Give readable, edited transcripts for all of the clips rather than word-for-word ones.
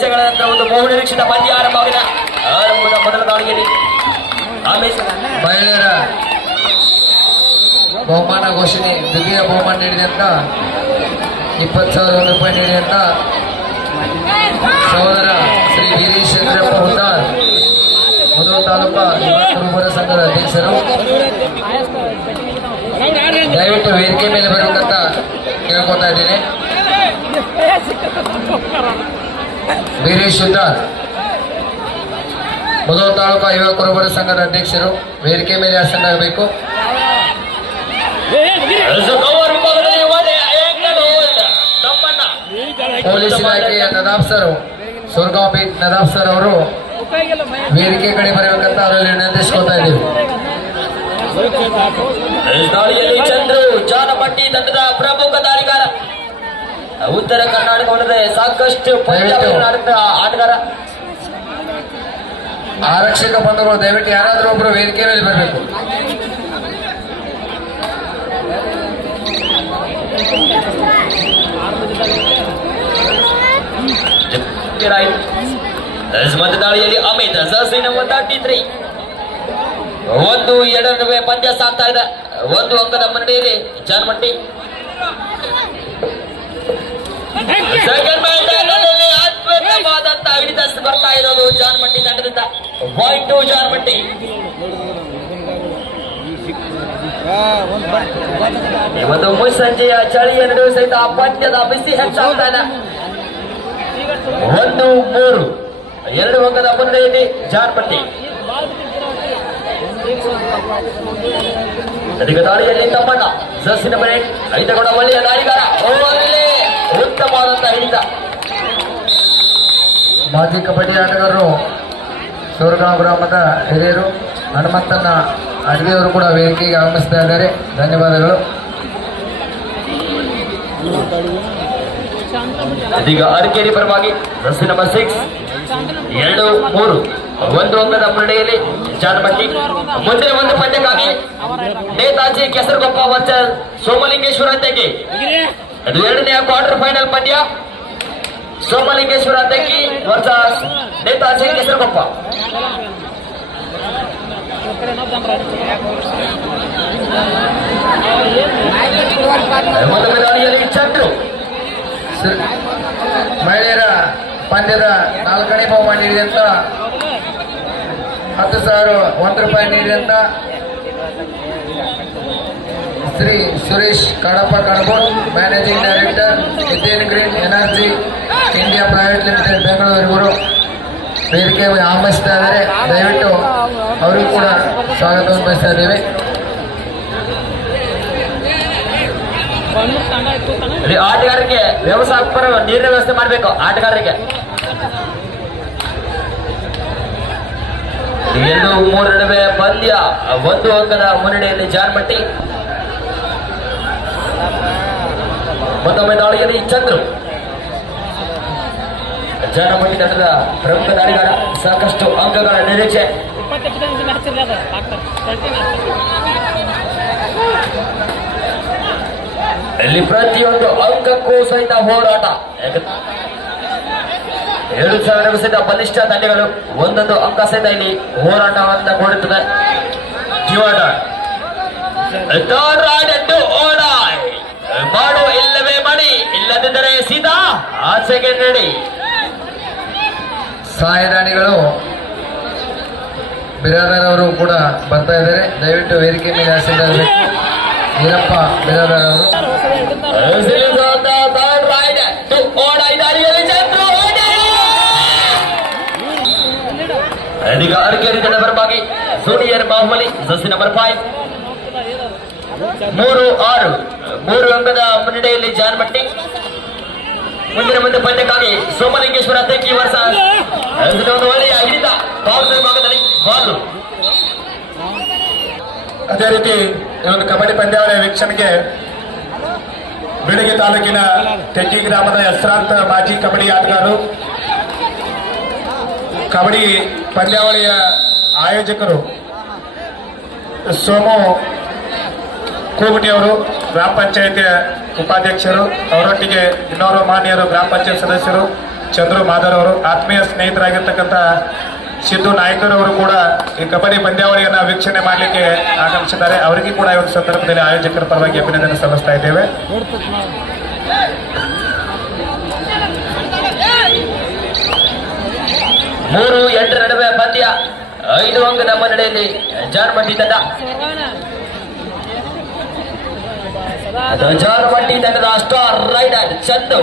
ನಿರೀಕ್ಷೆಗಳ ನಂತರ ಒಂದು ಬಹು ನಿರೀಕ್ಷಿತ ಪಂದ್ಯ ಆರಂಭವಾಗಿದೆ. ಆರಂಭದ ಮೊದಲ ದಾಳಿಯಲ್ಲಿ ಮಹಿಳೆಯರ ಬಹುಮಾನ ಘೋಷಣೆ. ದ್ವಿತೀಯ ಬಹುಮಾನ ನೀಡಿದಂತ 20,000 ರೂಪಾಯಿ ನೀಡಿದಂತ ಸಹೋದರ ಶ್ರೀ ಗಿರೀಶ್ ಚಂದ್ರಪ್ಪ ಹುದ್ದಾರ್, ಮುಧೋಳ ತಾಲೂಕಾ ಯುವ ಕುರುಬರ ಸಂಘದ ಅಧ್ಯಕ್ಷರು. ದಯವಿಟ್ಟು ವೇದಿಕೆ ಮೇಲೆ ಬರಬೇಕಂತ ಕೇಳ್ಕೊತಾ ಇದ್ದೇನೆ. ಗಿರೀಶ್ ಹುದ್ದಾರ್, ಮುಧೋಳ ತಾಲೂಕಾ ಯುವ ಕುರುಬರ ಸಂಘದ ಅಧ್ಯಕ್ಷರು, ವೇದಿಕೆ ಮೇಲೆ ಆಸೀನರಾಗಬೇಕು. ಪೊಲೀಸ್ ಇಲಾಖೆಯ Nadaf sir, Surgaon beat Nadaf sir ಅವರು ವೇದಿಕೆ ಕಡೆ ಬರಬೇಕಂತ ಅವರಲ್ಲಿ ನಿರ್ದೇಶಿಸ್ಕೊತಾ ಇದ್ದೀವಿ. ದಾಳಿಯಲ್ಲಿ ಚಂದ್ರು ಜಾನಪಟ್ಟಿ ತಂಡದ ಪ್ರಮುಖ ದಾಳಿಗಾರ, ಉತ್ತರ ಕರ್ನಾಟಕದ ಸಾಕಷ್ಟು ಆಟಗಾರ. ಆರಕ್ಷಕ ಬಂಧುಗಳು ದಯವಿಟ್ಟು ಯಾರಾದರೂ ಒಬ್ರು ವೇದಿಕೆ ಮೇಲೆ ಬರಬೇಕು. ದಾಳಿಯಲ್ಲಿ ಅಮಿತ್ ಜರ್ಸಿ ನಂಬರ್ 33 1-2 ನಡುವೆ ಪಂದ್ಯ ಸಾಗ್ತಾ ಇದೆ. 1 ಅಂಕದ ಮುನ್ನಡೆಯಲ್ಲಿ ಜಾನಮಟ್ಟಿ. ಸೆಕೆಂಡ್ ಮ್ಯಾಚ್ ಅದ್ಭುತವಾದಂತ ಹಿಡಿತ ಬರ್ತಾ ಇರೋದು ಜಾನಮಟ್ಟಿ ತಂಡದಿಂದ. 1-2 ಜಾನಮಟ್ಟಿ. ಇವತ್ತು ಮುಸ್ಸಂಜೆಯ ಚಳಿಯ ನಡುವೆ ಸಹಿತ ಪಂದ್ಯದ ಬಿಸಿ ಹೆಚ್ಚಾಗ್ತಾ ಇದೆ. 1-3 2 ಅಂಕದ ಮುನ್ನಡೆಯಲ್ಲಿ ಜಾನಪಟ್ಟಿ. ಅಧಿಕ ದಾಳಿಯಲ್ಲಿ ತಮ್ಮಣ್ಣ ಜರ್ಸಿ ನಂಬರ್ 8 ಕೂಡ ಒಳ್ಳೆಯ ದಾಳಿಗಾರ, ಒಳ್ಳೆ ಉತ್ತಮವಾದಂತಹ ಹಿಡಿತ. ಮಾಜಿ ಕಬಡ್ಡಿ ಆಟಗಾರರು ಸೂರಗಾಂವ್ ಗ್ರಾಮದ ಹಿರಿಯರು ಹನುಮಂತನ ಅಡ್ಗೆಯವರು ಕೂಡ ವೇದಿಕೆಗೆ ಆಗಮಿಸ್ತಾ ಇದ್ದಾರೆ. ಧನ್ಯವಾದಗಳು. ಇದೀಗ ಅರಕೇರಿ ಪರವಾಗಿ ಜರ್ಸಿ ನಂಬರ್ 6 2-3 1 ಅಂಕದ ಮುನ್ನಡೆಯಲ್ಲಿ ಜಾನಮಟ್ಟಿ. ಮುಂದೆ ಒಂದು ಪಂದ್ಯಕ್ಕಾಗಿ ನೇತಾಜಿ ಕೆಸರುಗೊಪ್ಪ ವರ್ಸಸ್ ಸೋಮಲಿಂಗೇಶ್ವರ ತೆಗ್ಗಿ. ಅದು 2ನೇ ಕ್ವಾರ್ಟರ್ ಫೈನಲ್ ಪಂದ್ಯ. ಸೋಮಲಿಂಗೇಶ್ವರ ತೆಗ್ಗಿ ವರ್ಸಸ್ ನೇತಾಜಿ ಕೆಸರುಗೊಪ್ಪ. ಮತ್ತೊಮ್ಮೆ ದಾಳಿಯಲ್ಲಿ ಚಂದ್ರು. ಮಹಿಳೆಯರ ಪಂದ್ಯದ 4ನೇ ಬಹುಮಾನ ನೀಡಿದಂತ 10,001 ರೂಪಾಯಿ ನೀಡಿದಂತ Shri Suresh Kadapa Kadabol, managing director Ethane green energy India private limited Bengaluru, ಇವರು ವೇದಿಕೆ ಆಗಮಿಸ್ತಾ ಇದ್ದಾರೆ. ದಯವಿಟ್ಟು ಅವರಿಗೂ ಕೂಡ ಸ್ವಾಗತವನ್ನು ಬಯಸ್ತಾ ಇದ್ದೇವೆ. ಆಟಗಾರರಿಗೆ ವ್ಯವಸ್ಥಾಪಕರ ನೀರಿನ ವ್ಯವಸ್ಥೆ ಮಾಡಬೇಕು. ಆಟಗಾರರಿಗೆ 2-3 ನಡುವೆ ಪಂದ್ಯ. 1 ಅಂಕದ ಮುನ್ನಡೆಯಲ್ಲಿ ಜಾನಮಟ್ಟಿ. ಮತ್ತೊಮ್ಮೆ ದಾಳಿಯಲ್ಲಿ ಚಂದ್ರು. ಜಾನಮಟ್ಟಿ ತಂಡದ ಪ್ರಮುಖ ದಾಳಿಗಾರ, ಸಾಕಷ್ಟು ಅಂಕಗಳ ನಿರೀಕ್ಷೆ. ಇಲ್ಲಿ ಪ್ರತಿಯೊಂದು ಅಂಕಕ್ಕೂ ಸಹಿತ ಹೋರಾಟ. 2,000 ಸಹಿತ ಬಲಿಷ್ಠ ತಂಡಗಳು ಒಂದೊಂದು ಅಂಕ ಸಹಿತ ಇಲ್ಲಿ ಹೋರಾಟವನ್ನು ಕೊಡುತ್ತದೆ. ಮಾಡು ಇಲ್ಲವೇ ಮಾಡಿ, ಇಲ್ಲದಿದ್ದರೆ ಸೀದಾ ಆಚೆಗೆ ನಡಿ. ಸಹಾಯದಾನಿಗಳು ಬಿರಾದಾರ್ ಅವರು ಕೂಡ ಬರ್ತಾ ಇದ್ದಾರೆ. ದಯವಿಟ್ಟು ವೇದಿಕೆ ಮೇಲೆ ಆಸೀನರಾಗಬೇಕು. ವೀರಪ್ಪ ಬಿರಾದಾರ್ ಅವರು. ಇದೀಗ ಅರಕೇರಿ ತಂಡ ಪರವಾಗಿ ಜೂನಿಯರ್ ಬಾಹುಬಲಿ ಜರ್ಸಿ ನಂಬರ್ 5 3-6 ಅಂಕದ ಮುನ್ನಡೆಯಲ್ಲಿ ಜಾನಮಟ್ಟಿ. ಮುಂದೆ ಪಂದ್ಯಕ್ಕಾಗಿ ಸೋಮಲಿಂಗೇಶ್ವರ ತೆಗ್ಗಿ ವರ್ಷ ಒಂದು ಒಳ್ಳೆಯ ಹಿಡಿತ ಭಾಗದಲ್ಲಿ ಬಾಲು. ಅದೇ ರೀತಿ ಈ ಒಂದು ಕಬಡ್ಡಿ ಪಂದ್ಯಾವಳಿಯ ವೀಕ್ಷಣೆಗೆ ಬೀಳಗಿ ತಾಲೂಕಿನ ತೆಗ್ಗಿ ಗ್ರಾಮದ ಹೆಸರಾಂತ ಮಾಜಿ ಕಬಡ್ಡಿ ಆಟಗಾರರು, ಕಬಡ್ಡಿ ಪಂದ್ಯಾವಳಿಯ ಆಯೋಜಕರು ಸೋಮು ಕೂಗುಟಿ ಅವರು, ಗ್ರಾಮ ಪಂಚಾಯತ್ ಉಪಾಧ್ಯಕ್ಷರು, ಅವರೊಟ್ಟಿಗೆ ಇನ್ನೋರ್ವ ಮಾನ್ಯರು ಗ್ರಾಮ ಪಂಚಾಯತ್ ಸದಸ್ಯರು, ಚಂದ್ರು ಮಾದರ್ ಅವರು, ಆತ್ಮೀಯ ಸ್ನೇಹಿತರಾಗಿರ್ತಕ್ಕಂಥ ಸಿದ್ದು ನಾಯ್ಕರವರು ಕೂಡ ಈ ಕಬಡ್ಡಿ ಪಂದ್ಯಾವಳಿಯನ್ನ ವೀಕ್ಷಣೆ ಮಾಡಲಿಕ್ಕೆ ಆಗಮಿಸಿದ್ದಾರೆ. ಅವರಿಗೆ ಕೂಡ ಈ ಒಂದು ಸಂದರ್ಭದಲ್ಲಿ ಆಯೋಜಕರ ಪರವಾಗಿ ಅಭಿನಂದನೆ ಸಲ್ಲಿಸ್ತಾ ಇದ್ದೇವೆ. ಮೂರು ಎಂಟರ ನಡುವೆ ಪಂದ್ಯ 5 ಅಂಕದ ಮುನ್ನಡೆಯಲ್ಲಿ ಜಾರ್ಮಟ್ಟಿ ತಂಡ. ಜಾರ್ಮಟ್ಟಿ ತಂಡದ ಸ್ಟಾರ್ ರೈಡರ್ ಚಂದು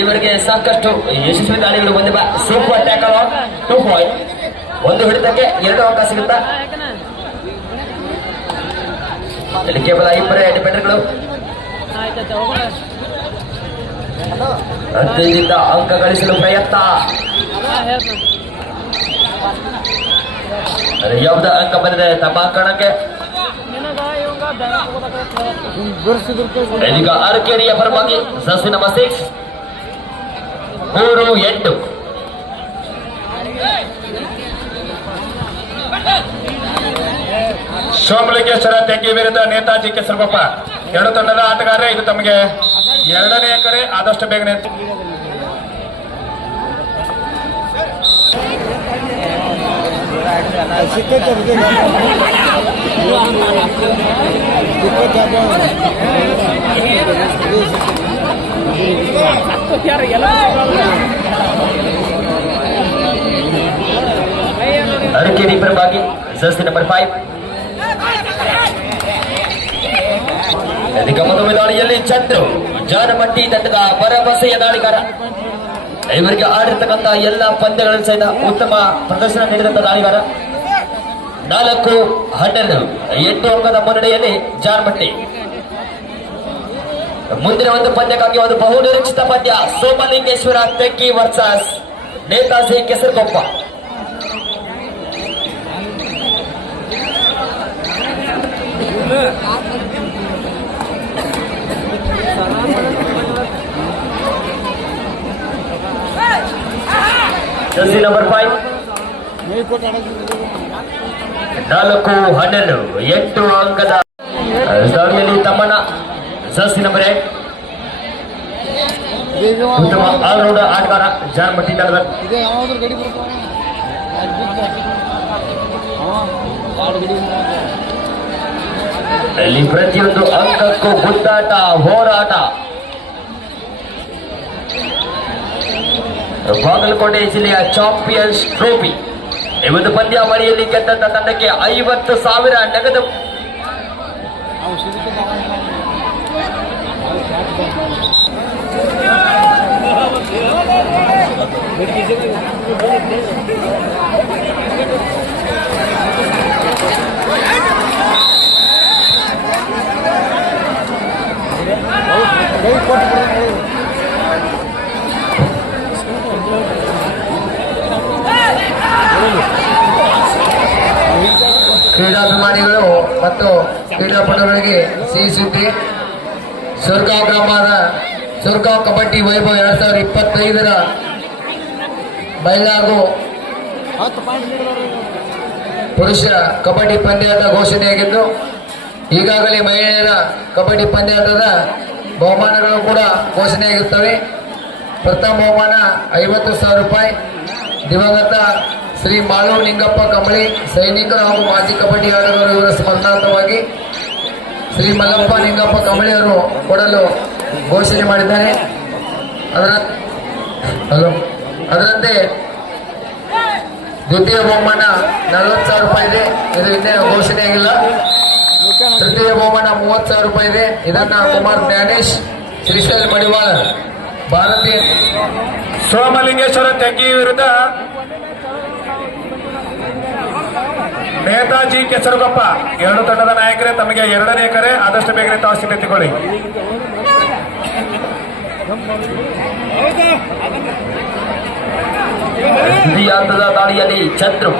ಇವರಿಗೆ ಸಾಕಷ್ಟು ಯಶಸ್ವಿ ದಾಳಿಗಳು ಬಂದಿವೆ. Super tackle 2 point. ಒಂದು ಹಿಡಿತಕ್ಕೆ 2 ಅಂಕ ಸಿಗುತ್ತಾ. ಇಲ್ಲಿ ಕೇವಲ 2 ಡಿಫೆಂಡರ್ಗಳು 15 ಅಂಕ ಗಳಿಸಲು ಪ್ರಯತ್ನ. ಯಾವುದೇ ಅಂಕ ಬಂದಿದೆ ತಮ್ಮ ಅಂಕಣಕ್ಕೆ. ಈಗ ಅರಕೇರಿಯ ಪರವಾಗಿ ಜರ್ಸಿ ನಂಬರ್ 6 3-8. ಸೋಮಲಿಂಗೇಶ್ವರ ತೆಂಗಿ ವಿರುದ್ಧ ನೇತಾಜಿ ಕೆಸರಗೊಪ್ಪ 2 ತಂಡದ ಆಟಗಾರರೇ. ಇದು ತಮಗೆ 2ನೇ ಎಕರೆ. ಆದಷ್ಟು ಬೇಗನೆ ಅರಕೇರಿ ಪರವಾಗಿ ಜರ್ಸಿ ನಂಬರ್ 5. ಇದೀಗ ಮತ್ತೊಮ್ಮೆ ದಾಳಿಯಲ್ಲಿ ಚಂದ್ರು ಜಾರಮಟ್ಟಿ ತಂಡದ ಭರವಸೆಯ ದಾಳಿಗಾರ. ಇವರಿಗೆ ಆಡಿರ್ತಕ್ಕಂಥ ಎಲ್ಲ ಪಂದ್ಯಗಳಲ್ಲಿ ಸಹಿತ ಉತ್ತಮ ಪ್ರದರ್ಶನ ನೀಡಿದಂತ ದಾಳಿಗಾರ. 4-12 8 ಅಂಕದ ಮುನ್ನಡೆಯಲ್ಲಿ ಜಾರಮಟ್ಟಿ. ಮುಂದಿನ ಒಂದು ಪಂದ್ಯಕ್ಕಾಗಿ ಒಂದು ಬಹು ನಿರೀಕ್ಷಿತ ಪಂದ್ಯ Somalingeshwara Tekki versus Netaji Kesaragoppa. Jersey number 5 4-12 8 ಅಂಕದ ದಾಳಿಯಲ್ಲಿ ತಮ್ಮಣ್ಣ. ಜರ್ಸಿ ನಂಬರ್ 8 ಉತ್ತಮ ಆಲ್ರೌಂಡರ್ ಆಟಗಾರ ಜಾರ್ಮಟ್ಟಿ ತಂಡದ. ಇಲ್ಲಿ ಪ್ರತಿಯೊಂದು ಅಂಕಕ್ಕೂ ಗುದ್ದಾಟ, ಹೋರಾಟ. ಬಾಗಲಕೋಟೆ ಜಿಲ್ಲೆಯ ಚಾಂಪಿಯನ್ಸ್ ಟ್ರೋಫಿ ಈ ಒಂದು ಪಂದ್ಯಾವಳಿಯಲ್ಲಿ ಗೆದ್ದಂತ ತಂಡಕ್ಕೆ 50,000 ನಗದು. ಕ್ರೀಡಾಭಿಮಾನಿಗಳು ಮತ್ತು ಕ್ರೀಡಾಪಟುಗಳಿಗೆ ಸಿಹಿ ಸುದ್ದಿ. ಸೊರ್ಗಾಂವ್ ಗ್ರಾಮದ ಸೊರ್ಗಾಂವ್ ಕಬಡ್ಡಿ ವೈಭವ 2025ರ ಮಹಿಳಾ ಹಾಗೂ ಪುರುಷ ಕಬಡ್ಡಿ ಪಂದ್ಯಾಟ ಘೋಷಣೆಯಾಗಿದ್ದು, ಈಗಾಗಲೇ ಮಹಿಳೆಯರ ಕಬಡ್ಡಿ ಪಂದ್ಯಾಟದ ಬಹುಮಾನಗಳು ಕೂಡ ಘೋಷಣೆಯಾಗುತ್ತವೆ. ಪ್ರಥಮ ಬಹುಮಾನ 50,000 ರೂಪಾಯಿ. ದಿವಂಗತ ಶ್ರೀ ಮಾಳು ನಿಂಗಪ್ಪ ಕಂಬಳಿ ಸೈನಿಕರು ಹಾಗೂ ಮಾಜಿ ಕಬಡ್ಡಿ ಆಟಗಾರರು ಇವರ ಸ್ಮರಣಾರ್ಥವಾಗಿ ಶ್ರೀ ಮಲ್ಲಪ್ಪ ನಿಂಗಪ್ಪ ಕಂಬಳಿ ಅವರು ಕೊಡಲು ಘೋಷಣೆ ಮಾಡಿದ್ದಾರೆ. ಅದರಂತೆ ದ್ವಿತೀಯ ಬಹುಮಾನ 40,000 ರೂಪಾಯಿ ಇದೆ. ಇದು ಇನ್ನೇ ಘೋಷಣೆಯಾಗಿಲ್ಲ. ತೃತೀಯ ಬಹುಮಾನ 30,000 ರೂಪಾಯಿ ಇದೆ. ಇದನ್ನ ಕುಮಾರ್ ಜ್ಞಾನೇಶ್ ಶ್ರೀಶೈಲ್ ಮಡಿವಾಳ ಭಾರತೀಯ. ಸೋಮಲಿಂಗೇಶ್ವರ ತೆಂಗಿ ವಿರುದ್ಧ ನೇತಾಜಿ ಕೆಸರಗೊಪ್ಪ 2 ತಂಡದ ನಾಯಕರೇ. ತಮಗೆ 2ನೇ ಎಕರೆ. ಆದಷ್ಟು ಬೇಗನೆ ತಾವು ಸಿದ್ಧತೆಗೊಳ್ಳಿ. ದ್ವಿತೀಯ ಹಂತದ ದಾಳಿಯಲ್ಲಿ ಚಂದ್ರು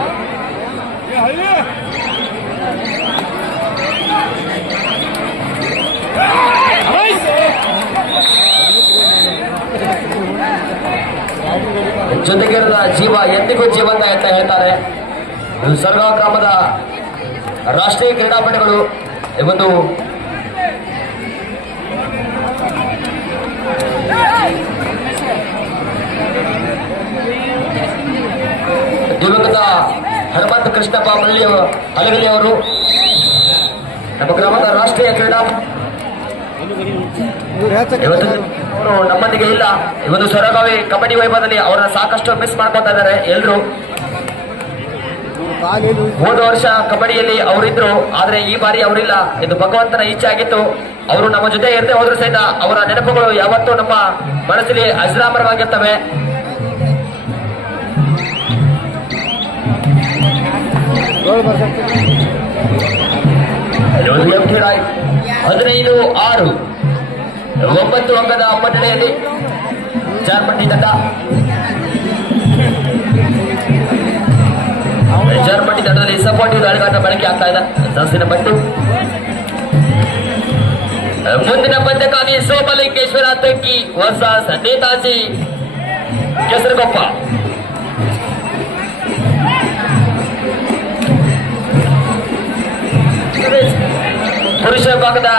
ಜೊತೆಗಿರದ ಜೀವ ಎಂದಿಗೂ ಜೀವಂತ ಅಂತ ಹೇಳ್ತಾರೆ. ಸೊರ್ಗಾಂವ್ ಗ್ರಾಮದ ರಾಷ್ಟ್ರೀಯ ಕ್ರೀಡಾಪಟುಗಳು ಈ ಒಂದು ಶ್ರೀಯುತ ಹನುಮಂತ ಕೃಷ್ಣಪ್ಪ ಹಲಗಲಿ ಅವರು ನಮ್ಮ ಗ್ರಾಮದ ರಾಷ್ಟ್ರೀಯ ಕ್ರೀಡಾ ಇವತ್ತು ಅವರು ನಮ್ಮೊಂದಿಗೆ ಇಲ್ಲ. ಇವತ್ತು ಸೊರಗಾವಿ ಕಬಡ್ಡಿ ವೈಭವದಲ್ಲಿ ಅವರನ್ನ ಸಾಕಷ್ಟು ಮಿಸ್ ಮಾಡ್ಕೊತಾ ಇದ್ದಾರೆ ಎಲ್ರು. ಹೋದ ವರ್ಷ ಕಬಡ್ಡಿಯಲ್ಲಿ ಅವರಿದ್ರು, ಆದ್ರೆ ಈ ಬಾರಿ ಅವರಿಲ್ಲ. ಇದು ಭಗವಂತನ ಇಚ್ಛೆ ಆಗಿತ್ತು. ಅವರು ನಮ್ಮ ಜೊತೆ ಇರದೆ ಹೋದ್ರು ಸಹಿತ ಅವರ ನೆನಪುಗಳು ಯಾವತ್ತೂ ನಮ್ಮ ಮನಸ್ಸಲ್ಲಿ ಅಜರಾಮರವಾಗಿರ್ತವೆ. MT 15-6 9 ಅಂಕದ ಮುನ್ನಡೆಯಲ್ಲಿ ಜಾರ್ಪಟ್ಟಿ ತಂಡ. ಜಾರ್ಪಟ್ಟಿ ತಂಡದಲ್ಲಿ ಸಪೋರ್ಟಿವ್ ದಾಳಿಗಾರನ ಬಳಕೆ ಆಗ್ತಾ ಇದೆ ಸಹಸಿನ ಪಟ್ಟು. ಮುಂದಿನ ಪಂದ್ಯಕ್ಕಾಗಿ ಸೋಮಲಿಂಗೇಶ್ವರ ತಂಕಿ ವರ್ಸಸ್ ನೇತಾಜಿ ಕೆಸರಗೊಪ್ಪ. ಪುರುಷ ವಿಭಾಗದ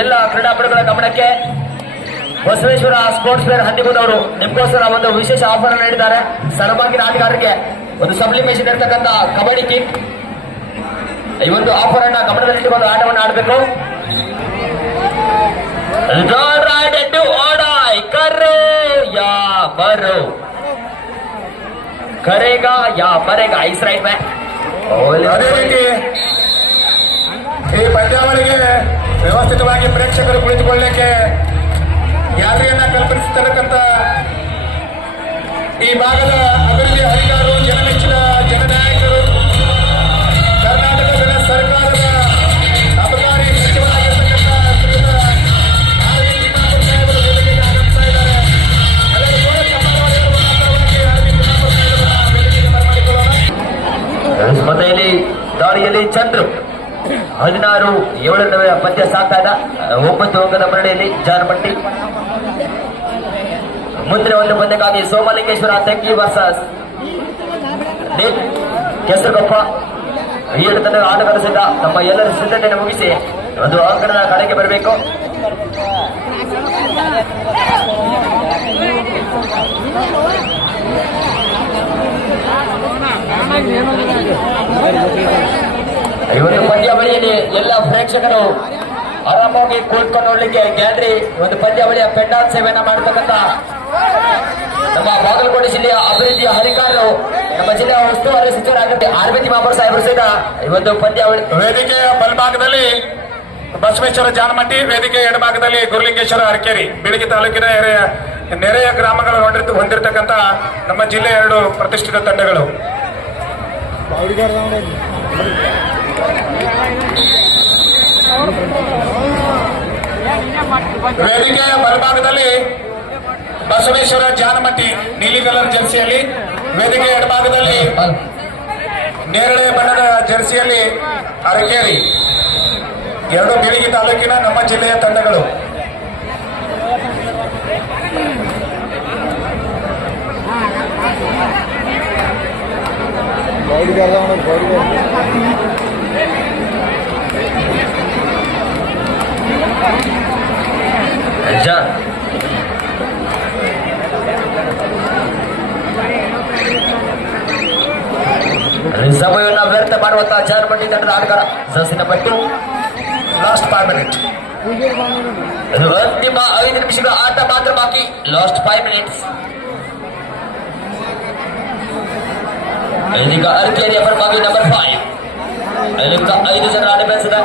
ಎಲ್ಲ ಕ್ರೀಡಾಪಟುಗಳ ಗಮನಕ್ಕೆ ಬಸವೇಶ್ವರ ಸ್ಪೋರ್ಟ್ಸ್ ಫೇರ್ ಹಂದಿಗುಂದವರು ನಿಮಗೋಸ್ಕರ ಒಂದು ವಿಶೇಷ ಆಫರ್ ನೀಡಿದ್ದಾರೆ. ಸರಬಾಗಿನ ಆಟಗಾರರಿಗೆ ಒಂದು ಸಬ್ಲಿಮೇಷನ್ ಇರ್ತಕ್ಕಂಥ ಕಬಡ್ಡಿ ಕಿಟ್. ಈ ಒಂದು ಆಫರ್ ಅನ್ನ ಗಮನದಲ್ಲಿಟ್ಟುಕೊಂಡು ಆಟವನ್ನು ಆಡಬೇಕು. ಕರೆಗಾ ಯಾ ಮರೆಗಾ ಇಸ್ ರೈಟ್ ಮ್ಯಾನ್. ಅದೇ ರೀತಿ ಈ ಪಂದ್ಯಾವಳಿಗೆ ವ್ಯವಸ್ಥಿತವಾಗಿ ಪ್ರೇಕ್ಷಕರು ಕುಳಿತುಕೊಳ್ಳಲಿಕ್ಕೆ ಗ್ಯಾಲರಿಯನ್ನ ಕಲ್ಪಿಸಿರ್ತಕ್ಕಂಥ ಈ ಭಾಗದ ಅಭಿವೃದ್ಧಿ ಅಧಿಕಾರಿಗಳು, ಜನಮೆಚ್ಚಿನ ಜನನಾಯಕರು, ಕರ್ನಾಟಕದ ಸರ್ಕಾರದ ಅಬಕಾರಿ ಸಚಿವರಾಗಿರ್ತಕ್ಕಂಥ ಶ್ರೀಯುತ ಆರ್ ವಿ ತಿಮ್ಮಾಪುರ ಸಾಹೇಬರು ವೇದಿಕೆಗೆ ಆಗಮಿಸ್ತಾ ಇದ್ದಾರೆ. ಎಲ್ಲರೂ ಕೂಡ ಸಮಾನವಾಗಿರುವ ಪರವಾಗಿ ಆರ್ ವಿ ತಿಮ್ಮಾಪುರ ಸಾಹೇಬರನ್ನ ವೇದಿಕೆಗೆ ಬರಮಾಡಿಕೊಳ್ಳೋಣ. ಸ್ಪರ್ಧೆಯಲ್ಲಿ ದಾಳಿಯಲ್ಲಿ ಚಂದ್ರು 16-7 ಪಂದ್ಯ ಸಾಗ್ತಾ ಇದೆ. 9 ಅಂಕದ ಮುನ್ನಡೆಯಲ್ಲಿ ಜಾರ್ಪಟ್ಟಿ. ಮುಂದಿನ ಒಂದು ಪಂದ್ಯಕ್ಕಾಗಿ ಸೋಮಲಿಂಗೇಶ್ವರ ತಂಗಿ ವರ್ಸಸ್ ಕೆಸರಗೊಪ್ಪ. ಈ ಎರಡು ತಂಡಗಳ ಆಟಗಾರರು ಸಿದ್ಧ. ತಮ್ಮ ಎಲ್ಲರ ಸಿದ್ಧತೆಯನ್ನು ಮುಗಿಸಿ ಒಂದು ಅಂಕಣದ ಕಡೆಗೆ ಬರಬೇಕು. ಈ ಒಂದು ಪಂದ್ಯಾವಳಿಯಲ್ಲಿ ಎಲ್ಲ ಪ್ರೇಕ್ಷಕರು ಆರಾಮವಾಗಿ ಕೂತ್ಕೊಂಡು ನೋಡ್ಲಿಕ್ಕೆ ಗ್ಯಾಲರಿ ಒಂದು ಪಂದ್ಯಾವಳಿಯ ಪೆಂಡಾಲ್ ಸೇವೆಯನ್ನ ಮಾಡತಕ್ಕಂಥ ನಮ್ಮ ಬಾಗಲಕೋಟೆ ಜಿಲ್ಲೆಯ ಅಭಿವೃದ್ಧಿಯ ಅಧಿಕಾರಿಗಳು, ನಮ್ಮ ಜಿಲ್ಲೆಯ ಉಸ್ತುವಾರಿ ಸಚಿವರಾಗಿದ್ದ ಆರ್ ವಿ ತಿಮ್ಮಾಪುರ ಸಾಹೇಬರು ಸಹಿತ ಈ ಒಂದು ಪಂದ್ಯಾವಳಿ. ವೇದಿಕೆಯ ಬಲಭಾಗದಲ್ಲಿ ಬಸವೇಶ್ವರ ಜಾನಮಟ್ಟಿ, ವೇದಿಕೆಯ ಎಡಭಾಗದಲ್ಲಿ ಗುರುಲಿಂಗೇಶ್ವರ ಅರಕೇರಿ, ಬೀಳಗಿ ತಾಲೂಕಿನ ನೆರೆಯ ಗ್ರಾಮಗಳು ಹೊಂದಿರತಕ್ಕಂಥ ನಮ್ಮ ಜಿಲ್ಲೆಯ 2 ಪ್ರತಿಷ್ಠಿತ ತಂಡಗಳು. ವೇದಿಕೆಯ ಬಲಭಾಗದಲ್ಲಿ ಬಸವೇಶ್ವರ ಜಾನಮಟ್ಟಿ ನೀಲಿ ಕಲರ್ ಜರ್ಸಿಯಲ್ಲಿ, ವೇದಿಕೆಯ ಎಡಭಾಗದಲ್ಲಿ ನೇರಳೆ ಬಣ್ಣದ ಜರ್ಸಿಯಲ್ಲಿ ಅರಕೇರಿ, 2 ಬೀಳಗಿ ತಾಲೂಕಿನ ನಮ್ಮ ಜಿಲ್ಲೆಯ ತಂಡಗಳು. ಸಮಯವನ್ನು ವ್ಯರ್ಥ ಮಾಡುವಂತಹ ಜಾರ್ಪಟ್ಟಿ ತಂಡದ ಆಟಗಾರ ಸಸಿನ ಪಟ್ಟು. Last 5 minute. ಅಂತಿಮ 5 ನಿಮಿಷಗಳ ಆಟ ಮಾತ್ರ ಬಾಕಿ. Last 5 minutes. ಇದೀಗ ಅರಕೇರಿಯ ಪರವಾಗಿ ನಂಬರ್ 5 ಇದಕ್ಕೆ 5 ಜನ ಆಟ ಬೆಳೆಸಿದೆ.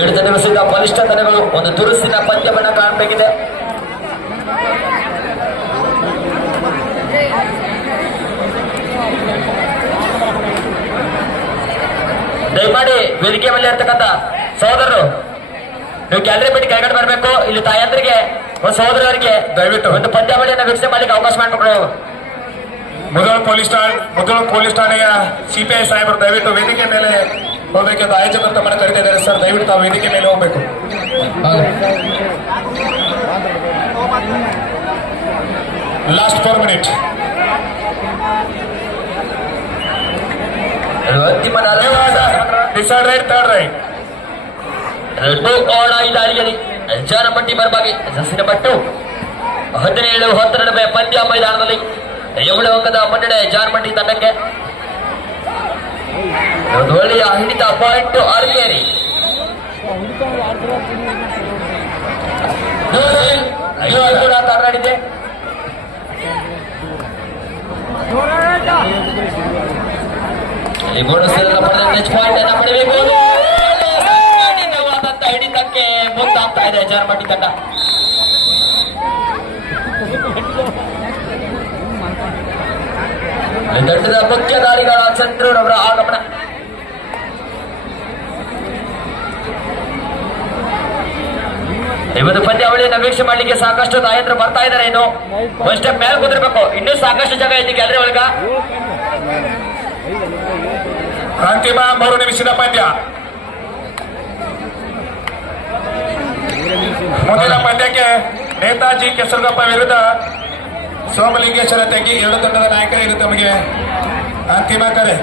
ಏಳು ತಂಡಗಳು ಸಿದ್ಧ. ಬಲಿಷ್ಠ ತಂಡಗಳು ಒಂದು ತುರುಸಿನ ಪಂದ್ಯವನ್ನ ಕಾಣಬೇಕಿದೆ. ದಯಮಾಡಿ ವೇದಿಕೆ ಮೇಲೆ ಇರ್ತಕ್ಕಂಥ ಸಹೋದರರು ನೀವು ಗ್ಯಾಲರಿ ಬಿಟ್ಟು ಕೆಳಗಡೆ ಬರಬೇಕು. ಇಲ್ಲಿ ತಾಯಂದ್ರಿಗೆ ಒಂದು ಸಹೋದರರಿಗೆ ದಯವಿಟ್ಟು ಒಂದು ಪಂದ್ಯಾವಳಿಯನ್ನು ವೀಕ್ಷಣೆ ಮಾಡ್ಲಿಕ್ಕೆ ಅವಕಾಶ ಮಾಡಿಕೊಡು. ಮೊದಲು ಪೊಲೀಸ್ ಠಾಣೆಯ ಸಿಪಿಐ ಸಾಹೇಬರು ದಯವಿಟ್ಟು ವೇದಿಕೆ ಮೇಲೆ ಹೋಗ್ಬೇಕೆಂದು ಆಯೋಜಕರು ತಮ್ಮನ್ನು ಕರೀತಾ ಇದ್ದಾರೆ. ಸರ್, ದಯವಿಟ್ಟು ತಾವು ವೇದಿಕೆ ಮೇಲೆ ಹೋಗ್ಬೇಕು. Last 4 minute. ಅಂತಿಮ ಡಿಸೈಡ್ ರೈಟ್, ಥರ್ಡ್ ರೈಟ್. ಓಣ ಈ ದಾಳಿಯಲ್ಲಿ ಜಾನಪಟ್ಟಿ ಬರಬಾಗಿ ಸಸಿನ ಪಟ್ಟು 17-10 ನಡುವೆ ಪಂದ್ಯ ಮೈದಾನದಲ್ಲಿ 7 ಅಂಕದ ಮುನ್ನಡೆ ಜಾರ್ಮಂಡಿ ತಂಡಕ್ಕೆ. ಒಂದು ಒಳ್ಳೆಯ ಹಿಡಿತ ಪಾಯಿಂಟ್ ಅರ್ಕೇರಿ. ಕೂಡ ತಡರಾಡಿದೆ. ಇಲ್ಲಿ ಬೋನಸ್ ನೆಚ್ ಪಾಯಿಂಟ್ ಅನ್ನ ಪಡೆಯಬೇಕು. ಕಠಿಣವಾದಂತ ಹಿಡಿತಕ್ಕೆ ಮುಂದಾಗ್ತಾ ಇದೆ ಜಾರ್ಮಂಡಿ ತಂಡ. ತಂಡದ ಮುಖ್ಯ ದಾಳಿಗಳ ಚಂದ್ರೂರ್ ಅವರ ಆಗಮನ. ಇವತ್ತು ಪಂದ್ಯಾವಳಿಯನ್ನು ವೀಕ್ಷಣೆ ಮಾಡಲಿಕ್ಕೆ ಸಾಕಷ್ಟು ತಾಯಂದ್ರು ಬರ್ತಾ ಇದ್ದಾರೆ. ಇನ್ನು ಒಂದ್ ಸ್ಟೆಪ್ ಮೇಲೆ ಕುದಿರ್ಬೇಕು. ಇನ್ನೂ ಸಾಕಷ್ಟು ಜಾಗ ಐತಿ ಗ್ಯಾಲರಿ ಒಳಗ. ಅಂತಿಮ 3 ನಿಮಿಷದ ಪಂದ್ಯ. ಮುಂದಿನ ಪಂದ್ಯಕ್ಕೆ ನೇತಾಜಿ ಕೆಸರುಗಪ್ಪ ವಿರುದ್ಧ ಸೋಮಲಿಂಗೇಶ್ವರ ತೆಗಿ 2 ತಂಡದ ನಾಯಕರು ತಮಗೆ ಅಂತಿಮ ಕರೆ.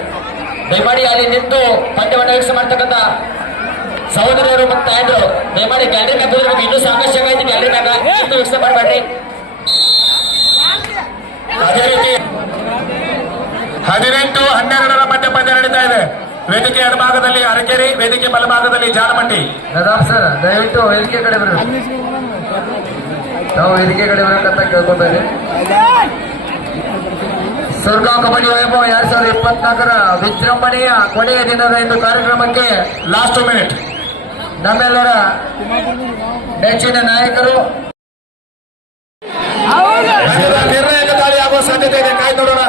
ದಯಮಾಡಿ ಅಲ್ಲಿ ನಿಂತು ಪಂದ್ಯವನ್ನು ವೀಕ್ಷಣೆ ಮಾಡ್ತಕ್ಕಂಥ ಸಹೋದರರು ಮತ್ತು ತಾಯಂದ್ರು ದಯಮಾಡಿ ಗ್ಯಾಲರಿ ಮ್ಯಾಗ ಕುದಿರ್ಬೇಕು. ಇನ್ನೂ ಸಾಕಷ್ಟು ಜಾಗ ಐತಿ ಗ್ಯಾಲರಿ ಮ್ಯಾಗ. ನಿಂತು ವೀಕ್ಷಣೆ ಮಾಡಬೇಡ್ರಿ. ಅದೇ ರೀತಿ 18-12 ಮಧ್ಯ ಪಂದ್ಯ ನಡೀತಾ ಇದೆ. ವೇದಿಕೆ ಎಡಭಾಗದಲ್ಲಿ ಅರಕೆರೆ, ವೇದಿಕೆ ಬಲಭಾಗದಲ್ಲಿ ಜಾರಮಂಡಿ. ನದಾಬ್ ಸರ್ ದಯವಿಟ್ಟು ವೇದಿಕೆ ಕಡೆ ಬರೋದು. ನಾವು ವೇದಿಕೆ ಕಡೆ ಬರಬೇಕಂತ ಕೇಳ್ಕೊತಾ ಇದ್ದೀವಿ. ಸ್ವರ್ಗ ಕಬಡ್ಡಿ ವೈಭವ 2024 ವಿಜೃಂಭಣೆಯ ಕೊನೆಯ ದಿನದ ಇಂದು ಕಾರ್ಯಕ್ರಮಕ್ಕೆ ಲಾಸ್ಟ್ ಮಿನಿಟ್ ನಮ್ಮೆಲ್ಲರ ನೆಚ್ಚಿನ ನಾಯಕರು ನಿರ್ಣಾಯಕ ದಾಳಿ ಆಗುವ ಸಾಧ್ಯತೆ ಇದೆ. ಕಾಯ್ದು ನೋಡೋಣ.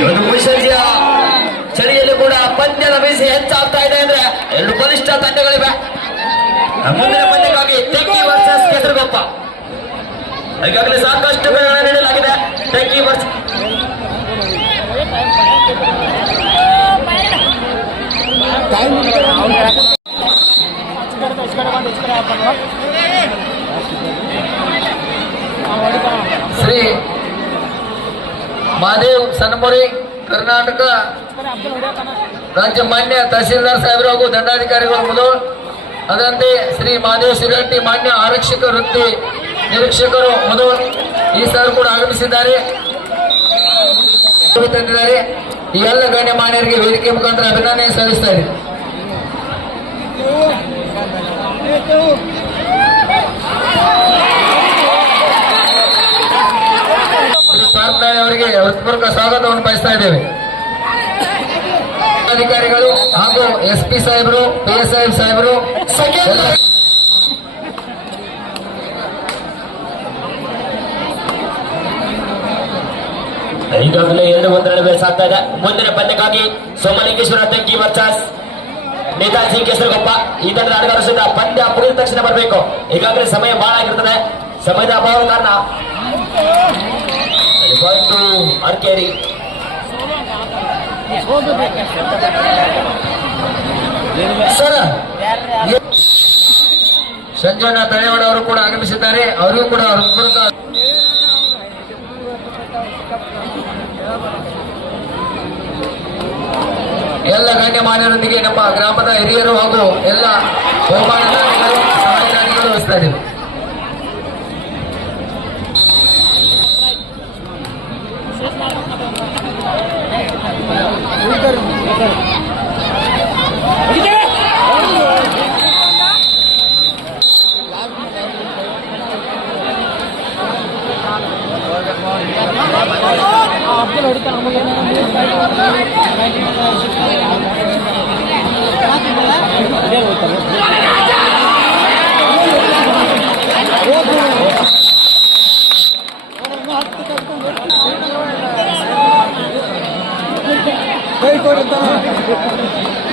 ಇವತ್ತು ಮುಷರ್ಜಿಯ ಚಳಿಯಲ್ಲಿ ಕೂಡ ಪಂದ್ಯದ ಬಿಸಿ ಹೆಚ್ಚಾಗ್ತಾ ಇದೆ. ಅಂದ್ರೆ 2 ಬಲಿಷ್ಠ ತಂಡಗಳಿವೆ. ಮುಂದಿನ ಪಂದ್ಯಕ್ಕಾಗಿ ತೆಕ್ಕಿ ವರ್ಸಸ್ ಕೆಸರುಗೊಪ್ಪ. ಈಗಾಗಲೇ ಸಾಕಷ್ಟು ಬೆಳವಣಿಗೆ ನೀಡಲಾಗಿದೆ. ತೆಕ್ಕಿ ವರ್ಸಸ್ ಶ್ರೀ ಮಹಾದೇವ್ ಸನ್ಮುರಿ ಕರ್ನಾಟಕ ರಾಜ್ಯ ಮಾನ್ಯ ತಹಸೀಲ್ದಾರ್ ಸಾಹೇಬರು ಹಾಗೂ ದಂಡಾಧಿಕಾರಿಗಳು ಮುದೋಳ್. ಅದರಂತೆ ಶ್ರೀ ಮಹಾದೇವ್ ಶಿರಟ್ಟಿ ಮಾನ್ಯ ಆರಕ್ಷಕ ವೃತ್ತಿ ನಿರೀಕ್ಷಕರು ಮುದೋಳ್ ಈ ಸರ್ ಕೂಡ ಆಗಮಿಸಿದ್ದಾರೆ, ತಂದಿದ್ದಾರೆ. ಈ ಎಲ್ಲ ಗಣ್ಯಮಾನ್ಯರಿಗೆ ವೇದಿಕೆ ಮುಖಾಂತರ ಅಭಿನಂದನೆ ಸಲ್ಲಿಸ್ತಾ ಇದೆ. ಶ್ರೀ ಪಾರ್ಪನಾಯ್ ಅವರಿಗೆ ಹೃತ್ಪೂರ್ವಕ ಸ್ವಾಗತವನ್ನು ಬಯಸ್ತಾ ಇದ್ದೇವೆ. ಅಧಿಕಾರಿಗಳು ಹಾಗೂ SP ಸಾಹೇಬರು, PSI ಸಾಹೇಬರು, ಈಗಾಗಲೇ 2-1 ನಡುವೆ ಸಾಗ್ತಾ ಇದೆ. ಮುಂದಿನ ಪಂದ್ಯಕ್ಕಾಗಿ ಸೋಮಲಿಂಗೇಶ್ವರ ತೆಕ್ಕಿ ವರ್ಸಸ್ ನೇತಾಜಿ ಕೆಸರುಗೊಪ್ಪ. ಈ ತಂಡದ ಆಟಗಾರರು ಸಹಿತ ಪಂದ್ಯ ಮುಗಿದ ತಕ್ಷಣ ಬರಬೇಕು. ಈಗಾಗಲೇ ಸಮಯ ಬಹಳ ಆಗಿರ್ತದೆ. ಸಮಯದ ಅಭಾವದ ಕಾರಣ ಅರ್ಕೇರಿ. ಸರ್ ಸಂಜನಾ ತಳೇವಾಡ ಅವರು ಕೂಡ ಆಗಮಿಸಿದ್ದಾರೆ. ಅವರಿಗೂ ಕೂಡ ಹೃತ್ಪೂರ್ವಕ ಎಲ್ಲ ಗಣ್ಯಮಾನ್ಯರೊಂದಿಗೆ ನಮ್ಮ ಗ್ರಾಮದ ಹಿರಿಯರು ಹಾಗೂ ಎಲ್ಲ ಬಹುಮಾನದಾನಿಗಳು ಸಹಾಯದಾನಿಗಳು ವಹಿಸ್ತಾ ಇದ್ದೀವಿ. Hey,